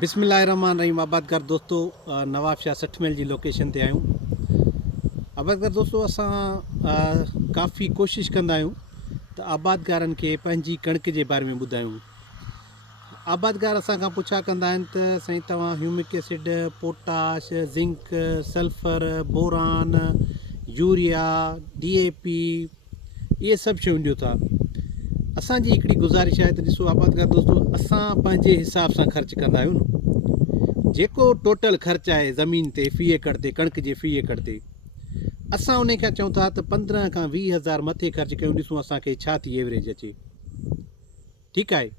बिस्मिल्लाहिर्रहमानिर्रहीम। आबादगार दोस्तों, नवाब शाह 60 मील जी लोकेशन ते आहियूं। आबादगार दोस्तों, असां काफ़ी कोशिशि कंदा आहियूं त आबादगारनि खे पंहिंजी कणिक जे बारे में ॿुधायूं। आबादगार असां खां पुछा कंदा आहिनि त साईं तव्हां humic acid, potash, zinc, sulphur, boron, urea, DAP इहे सभु शयूं ॾियो था। असांजी हिकिड़ी गुज़ारिश आहे त ॾिसो आबादगार दोस्तों, असां पंहिंजे हिसाब सां ख़र्चु कंदा आहियूं न। जेको टोटल ख़र्चु आहे ज़मीन ते फ़ी एकड़ ते, कणिक जे फ़ी एकड़ ते, असां उन खां चऊं था त 15 खां 20 हज़ार मथे ख़र्चु कयूं, ॾिसूं असांखे छा थी एवरेज अचे। ठीकु आहे।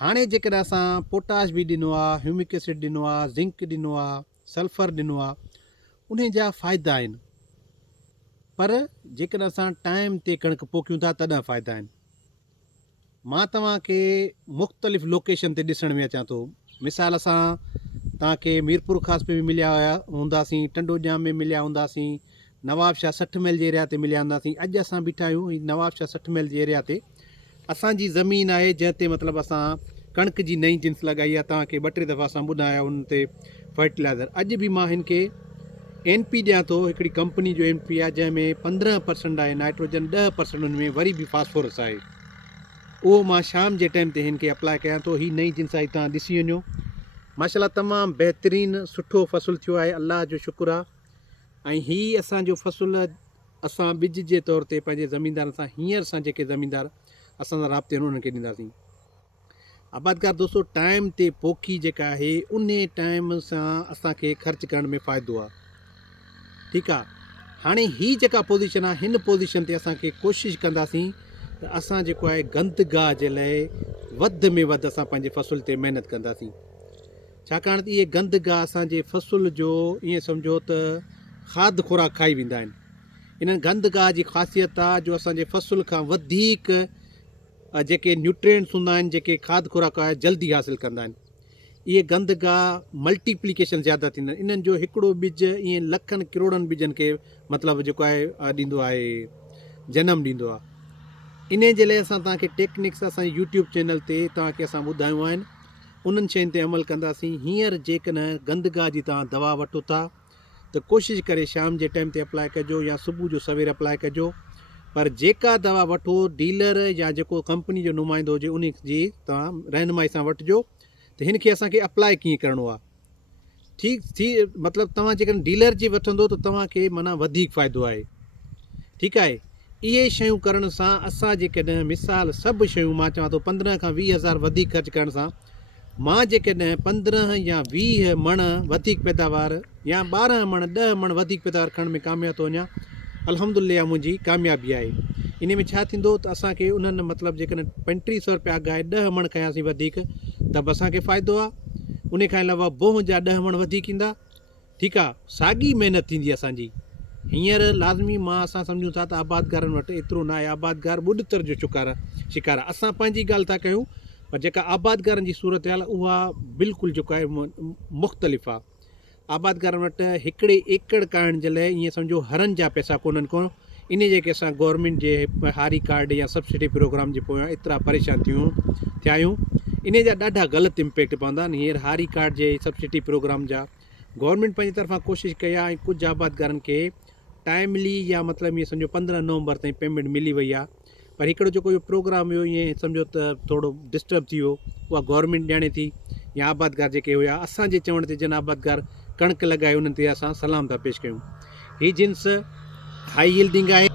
हाणे जेकॾहिं असां पोटाश बि ॾिनो आहे, ह्यूमिक एसिड ॾिनो आहे, ज़िंक ॾिनो आहे, सल्फर ॾिनो आहे, उन जा फ़ाइदा आहिनि। पर जेकॾहिं असां टाइम ते कणिक पोखियूं था तॾहिं फ़ाइदा आहिनि। मां तव्हांखे मुख़्तलिफ़ लोकेशन ते ॾिसण में अचां थो। मिसाल असां तव्हांखे मीरपुर ख़ासि में बि मिलिया हूंदासीं, टंडोजाम में मिलिया हूंदासीं, नवाब शाह 60 मील जे एरिया ते मिलिया हूंदासीं। अॼु असां बीठा आहियूं नवाब शाह 60 मील जे एरिया ते। असांजी ज़मीन आहे जंहिं ते मतिलबु असां कणिक जी नई जिन्स लॻाई आहे। तव्हांखे 2-3 दफ़ा असां ॿुधाया हुन ते फर्टिलाइज़र। अॼु बि मां हिन खे NP ॾियां थो, हिकिड़ी कंपनी जो NP आहे जंहिंमें 15% आहे नाइट्रोजन, 10% हुन में वरी बि फास्फोरस आहे। उहो मां शाम जे टाइम ते हिन खे अप्लाई कयां थो। हीअ नई जिन्स आई, तव्हां ॾिसी वञो। माशाल्लाह तमामु बहितरीनु सुठो फ़सुलु थियो आहे, अलाह जो शुक्र आहे। ऐं हीअ असांजो फ़सुलु असां ॿिज जे तौर ते पंहिंजे ज़मीनदारनि सां, हींअर सां जेके ज़मीनदार असां सां राब्ते आहिनि उन्हनि खे ॾींदासीं। आबादगार दोस्तों, टाइम ते पोखी जेका आहे उन टाइम सां असांखे ख़र्चु करण में फ़ाइदो आहे। ठीकु आहे। हाणे हीअ जेका पोज़ीशन आहे, हिन पोज़ीशन ते असांखे कोशिशि कंदासीं त असां जेको आहे गंदगाह जे लाइ वधि में वधि असां पंहिंजे फ़सुल ते महिनत कंदासीं। छाकाणि त इहे गंदगाह असांजे फ़सुल जो ईअं सम्झो त खाद खुराक खाई वेंदा आहिनि। इन्हनि गंदगाह जी ख़ासियत आहे जो असांजे फ़सुल खां वधीक जेके न्यूट्रिएंट्स हूंदा आहिनि, जेके खाद खुराक आहे, जल्दी हासिलु कंदा आहिनि। इहे गंदगाह मल्टीप्लिकेशन ज़्यादा थींदा आहिनि। इन्हनि जो हिकिड़ो ॿिज ईअं लखनि किरोड़नि ॿिजनि खे मतिलबु जेको आहे ॾींदो आहे, जनमु ॾींदो आहे। इन जे लाइ असां तव्हांखे टेक्निक्स असांजे YouTube चैनल ते तव्हांखे असां ॿुधायूं आहिनि। उन्हनि शयुनि ते अमल कंदासीं। हींअर जेकॾहिं गंदगाह जी तव्हां दवा वठो था त कोशिशि करे शाम जे टाइम ते अप्लाई कजो या सुबुह जो सवेर अप्लाई कजो। पर जेका दवा वठो, डीलर या जेको कंपनी जो नुमाइंदो हुजे उन जी तव्हां रहनुमाई सां वठिजो त हिन खे असांखे अप्लाई कीअं करिणो आहे। ठीकु थी मतिलबु तव्हां जेकॾहिं डीलर जी वठंदो त तव्हांखे माना वधीक फ़ाइदो आहे। ठीकु आहे। इहे शयूं करण सां असां जेकॾहिं मिसाल सभु शयूं मां चवां थो 15 खां 20 हज़ार वधीक ख़र्चु करण सां मां जेकॾहिं 15 या 20 मण वधीक पैदावार या 12 मण 10 मण वधीक पैदावार खणण में कामयाबु थो वञा, अल्हम्दुलिल्लाह मुंहिंजी कामयाबी आहे। इन में छा थींदो त असांखे उन्हनि मतिलबु जेकॾहिं 3500 रुपया अघु आहे, 10 मण खयासीं वधीक त बि असांखे फ़ाइदो आहे। उन खां अलावा बोह जा 10 मण वधीक ईंदा। ठीकु आहे। साॻी महिनत थींदी असांजी। हींअर लाज़मी असां सम्झूं था त आबादगारनि वटि एतिरो न आहे। आबादगार ॿुॾतर जो शिकार आहे। असां पंहिंजी ॻाल्हि था कयूं, पर जेका आबादगारनि जी सूरत हाल उहा बिल्कुलु जेको आहे मुख़्तलिफ़ आहे। आबादगारनि वटि हिकिड़े एकड़ करण जे लाइ ईअं सम्झो हरनि जा पैसा कोन्हनि को। इन जेके असां गवर्नमेंट जे हारी कार्ड या सब्सिडी प्रोग्राम जे पोयां एतिरा परेशान थिया आहियूं, इन जा ॾाढा ग़लति इम्पैक्ट पवंदा आहिनि। हींअर हारी कार्ड जे सब्सिडी प्रोग्राम जा गवर्नमेंट पंहिंजी तरफ़ां कोशिशि कई आहे ऐं कुझु आबादगारनि खे टाइमली या मतिलबु ईअं सम्झो 15 नवंबर ताईं पेमेंट मिली वई आहे। पर हिकिड़ो जेको इहो प्रोग्राम हुयो ईअं सम्झो त थोरो डिस्टर्ब थी वियो। उहा गवर्नमेंट ॼाणे थी या आबादगार जेके हुया असांजे चवण ते जन आबादगार कणिक लॻाए उन्हनि ते असां सलाम था पेश कयूं। हीअ जिन्स हाई यील्डिंग आहे।